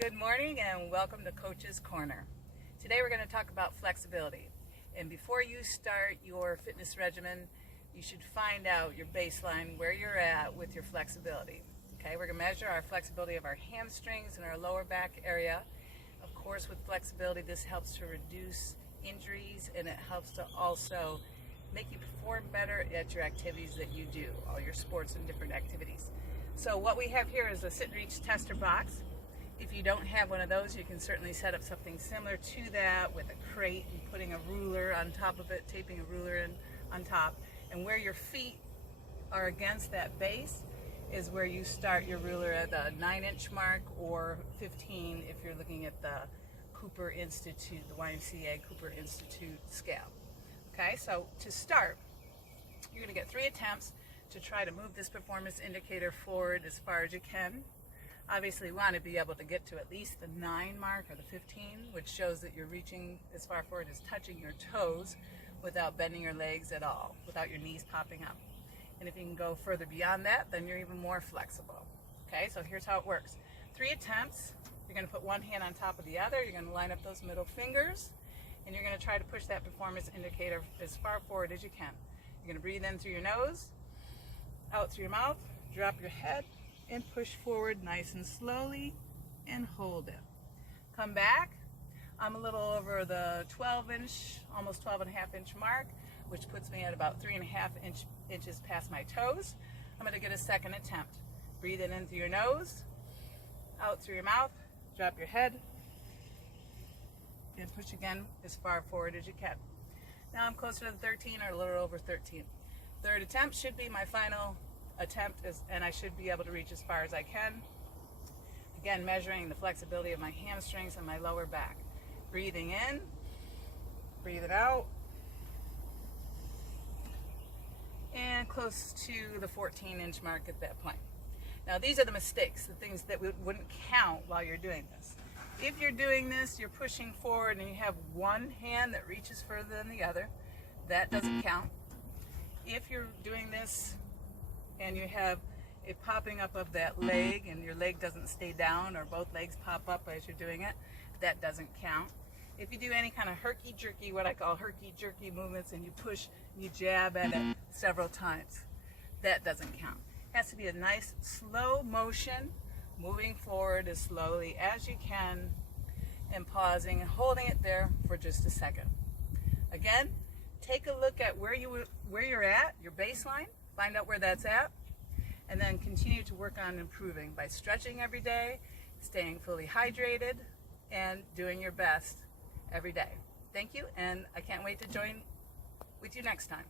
Good morning and welcome to Coach's Corner. Today we're going to talk about flexibility. And before you start your fitness regimen, you should find out your baseline, where you're at with your flexibility. Okay, we're going to measure our flexibility of our hamstrings and our lower back area. Of course, with flexibility, this helps to reduce injuries and it helps to also make you perform better at your activities that you do, all your sports and different activities. So what we have here is a sit and reach tester box. If you don't have one of those, you can certainly set up something similar to that with a crate and putting a ruler on top of it, taping a ruler in on top. And where your feet are against that base is where you start your ruler at the 9-inch mark or 15 if you're looking at the Cooper Institute, the YMCA Cooper Institute scale. Okay, so to start, you're going to get 3 attempts to try to move this performance indicator forward as far as you can. Obviously, you want to be able to get to at least the 9 mark or the 15, which shows that you're reaching as far forward as touching your toes without bending your legs at all, without your knees popping up. And if you can go further beyond that, then you're even more flexible. Okay, so here's how it works. 3 attempts. You're going to put one hand on top of the other. You're going to line up those middle fingers, and you're going to try to push that performance indicator as far forward as you can. You're going to breathe in through your nose, out through your mouth, drop your head, and push forward nice and slowly and hold it. Come back. I'm a little over the 12-inch, almost 12.5-inch mark, which puts me at about 3.5 inches past my toes. I'm going to get a second attempt. Breathe it in through your nose, out through your mouth, drop your head, and push again as far forward as you can. Now I'm closer to the 13 or a little over 13. Third attempt should be my final attempt, and I should be able to reach as far as I can. Again, measuring the flexibility of my hamstrings and my lower back. Breathing in, breathing out, and close to the 14-inch mark at that point. Now these are the mistakes, the things that wouldn't count while you're doing this. If you're doing this, you're pushing forward and you have one hand that reaches further than the other, that doesn't count. If you're doing this and you have a popping up of that leg and your leg doesn't stay down or both legs pop up as you're doing it, that doesn't count. If you do any kind of herky-jerky, what I call herky-jerky movements, and you push and you jab at it several times, that doesn't count. It has to be a nice slow motion, moving forward as slowly as you can and pausing and holding it there for just a second. Again, take a look at where you're at, your baseline, find out where that's at, and then continue to work on improving by stretching every day, staying fully hydrated, and doing your best every day. Thank you, and I can't wait to join with you next time.